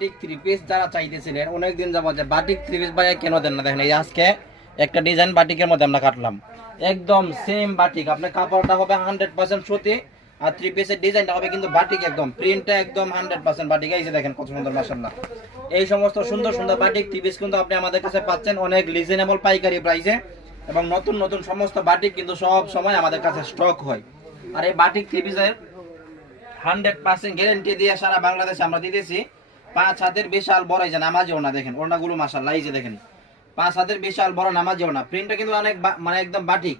Batik three piece যারা চাইতেছিলেন অনেকদিন যাবত যে বাটিক থ্রি পিস ভাইয়া কেন দেন না, দেখেন এই আজকে একটা ডিজাইন বাটিকের মধ্যে আমরা কাটলাম, একদম সেম বাটিক। আপনার কাপড়টা হবে 100% সুতি, আর থ্রি পিসের ডিজাইনটা হবে কিন্তু বাটিক, একদম প্রিন্টটা একদম 100% বাটিক। এই যে দেখেন কত সুন্দর মাশাআল্লাহ, এই সমস্ত সুন্দর সুন্দর বাটিক থ্রি পিস কিন্তু আপনি আমাদের কাছে পাচ্ছেন অনেক রিজনেবল পাইকারি প্রাইসে, এবং নতুন নতুন সমস্ত বাটিক কিন্তু সব সময় আমাদের কাছে স্টক হয়। আর এই বাটিক থ্রি পিসের 100% গ্যারান্টি দিয়ে সারা বাংলাদেশে আমরা দিতেছি। 5 হাতের বিশাল বড় এই যে নামাজি ওড়না, দেখেন ওড়নাগুলো মাশাআল্লাহ, এই যে দেখেন 5 হাতের বিশাল বড় নামাজি ওড়না, প্রিন্টটা কিন্তু অনেক মানে একদম বাটিক।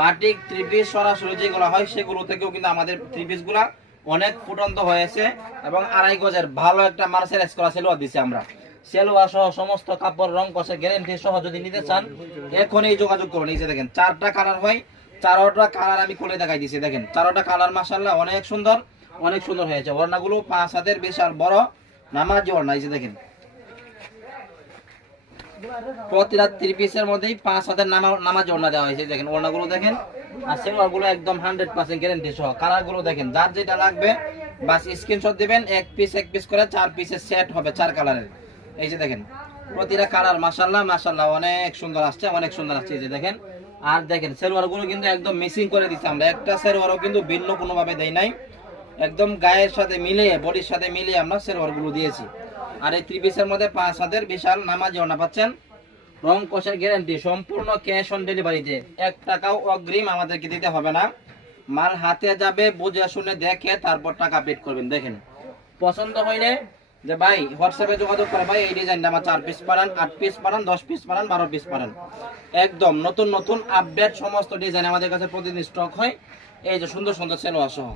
বাটিক থ্রি পিস সরাসরি যেগুলো হয় সেগুলো থেকেও কিন্তু আমাদের থ্রি পিসগুলো অনেক ফুটন্ত হয়েছে, এবং 2.5 গজের ভালো একটা মার্সেলাইজ করা সেলোয়ার দিছি আমরা। সেলোয়ার সহ সমস্ত কাপড় রং কষে গ্যারান্টি সহ যদি নিতে চান এখনই যোগাযোগ করুন। এই যে দেখেন 4টা কালার হয়, 4টা কালার আমি খুলে দেখাই দিছি, দেখেন 4টা কালার মাশাআল্লাহ অনেক সুন্দর, অনেক সুন্দর হয়েছে। ওড়নাগুলো 5 হাতের বিশাল বড় নামাজি ওড়না, এই যে দেখেন প্রতিটা থ্রি পিসের মধ্যেই 5 হাতের নামাজি ওড়না দেওয়া হয়েছে। দেখেন ওড়নাগুলো দেখেন, আর সেগুলো একদম 100% গ্যারান্টি সহ। কালারগুলো দেখেন, যার যেটা লাগবে বাস স্ক্রিনশট দিবেন, এক পিস করে 4 পিসের সেট হবে 4 কালারের। এই যে দেখেন প্রতিটা কালার মাশাআল্লাহ মাশাআল্লাহ অনেক সুন্দর আসছে, অনেক সুন্দর আসছে। এই যে দেখেন, আর দেখেন সেলোয়ারগুলো কিন্তু একদম মিসিং করে দিচ্ছি আমরা, একটা সেলোয়ারও কিন্তু ভিন্ন কোনোভাবে দেই নাই, একদম গায়ের সাথে মিলিয়ে বডির সাথে মিলিয়ে আমরা সেলোয়ারগুলো দিয়েছি। আর এই থ্রি পিসের মধ্যে 5 হাতের বিশাল নামাজি ওড়না পাচ্ছেন, রং কষের গ্যারান্টি, সম্পূর্ণ ক্যাশ অন ডেলিভারিতে, 1 টাকাও অগ্রিম আমাদেরকে দিতে হবে না। মাল হাতে যাবে, বুঝে শুনে দেখে তারপর টাকা পেড করবেন। দেখেন পছন্দ হইলে যে ভাই হোয়াটসঅ্যাপে যোগাযোগ করে, ভাই এই ডিজাইনটা আমার 4 পিস পাঠান, 8 পিস পাঠান, 10 পিস পাঠান, 12 পিস পাঠান, একদম নতুন নতুন আপডেট সমস্ত ডিজাইন আমাদের কাছে প্রতিদিন স্টক হয়। এই যে সুন্দর সুন্দর সেলোয়ার সহ।